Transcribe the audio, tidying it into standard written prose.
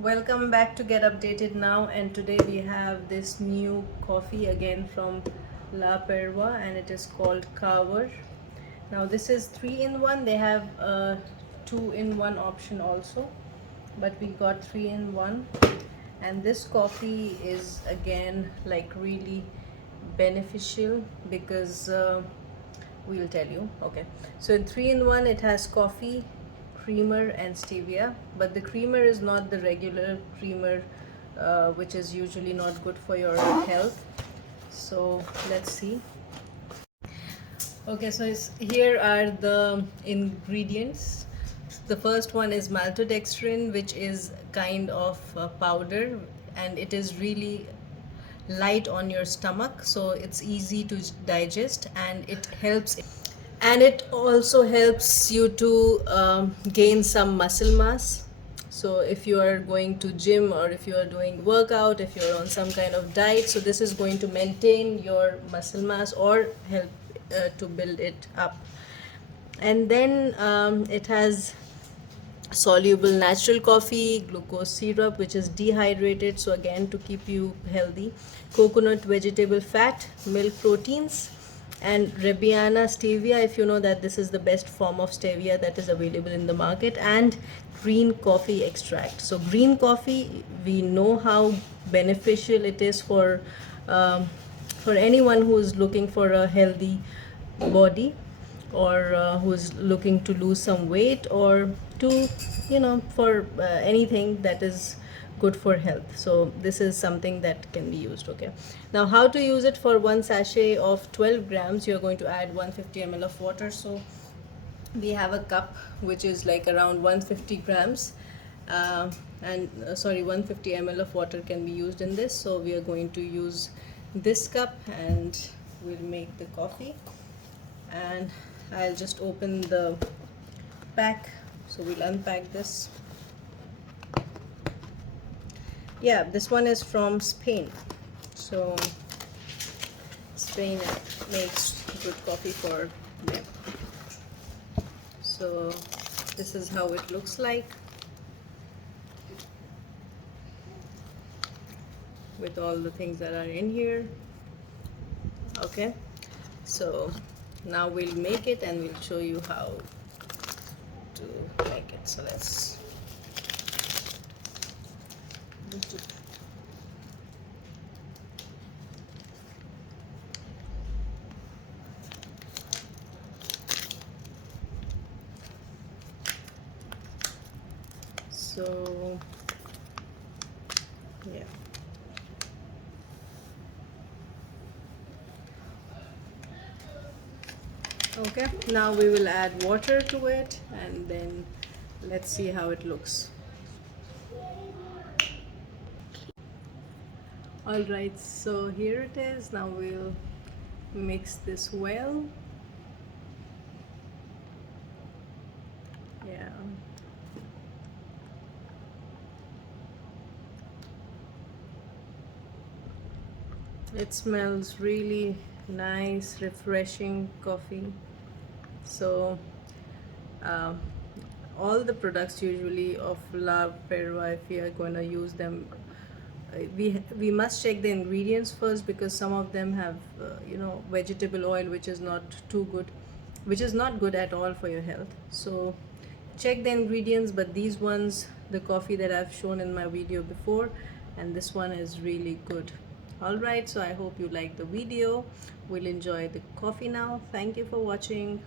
Welcome back to Get Updated Now, and today we have this new coffee again from Laperva, and it is called Carver. Now this is 3-in-1. They have a 2-in-1 option also, but we got 3-in-1. And this coffee is again like really beneficial because we'll tell you. Okay, so in 3-in-1 it has coffee, creamer and stevia, but the creamer is not the regular creamer, which is usually not good for your health. So let's see. Okay, so here are the ingredients. The first one is maltodextrin, which is kind of powder, and it is really light on your stomach, so it's easy to digest, and it also helps you to gain some muscle mass. So if you are going to gym, or if you are doing workout, if you're on some kind of diet, so this is going to maintain your muscle mass or help to build it up. And then it has soluble natural coffee, glucose syrup, which is dehydrated, so again to keep you healthy, coconut vegetable fat, milk proteins, and Rebiana stevia, if you know that this is the best form of stevia that is available in the market, and green coffee extract. So green coffee, we know how beneficial it is for anyone who is looking for a healthy body, or who's looking to lose some weight, or to for anything that is good for health. So this is something that can be used. Okay, now how to use it: for one sachet of 12 grams you're going to add 150 ml of water. So we have a cup which is like around 150 grams, and sorry, 150 ml of water can be used in this. So we are going to use this cup, and we'll make the coffee. And I'll just open the pack. So we'll unpack this. Yeah, this one is from Spain. So Spain makes good coffee for them. So this is how it looks like, with all the things that are in here. Okay, so now we'll make it, and we'll show you how to make it. So let's so yeah. Okay, now we will add water to it, and then let's see how it looks. All right, so here it is. Now we'll mix this well. Yeah, it smells really nice, refreshing coffee. So um, all the products usually of La Perua, if we are going to use them, we must check the ingredients first, because some of them have vegetable oil, which is not too good, which is not good at all for your health. So check the ingredients. But these ones, the coffee that I've shown in my video before, and this one is really good. All right, so I hope you like the video. We'll enjoy the coffee now. Thank you for watching.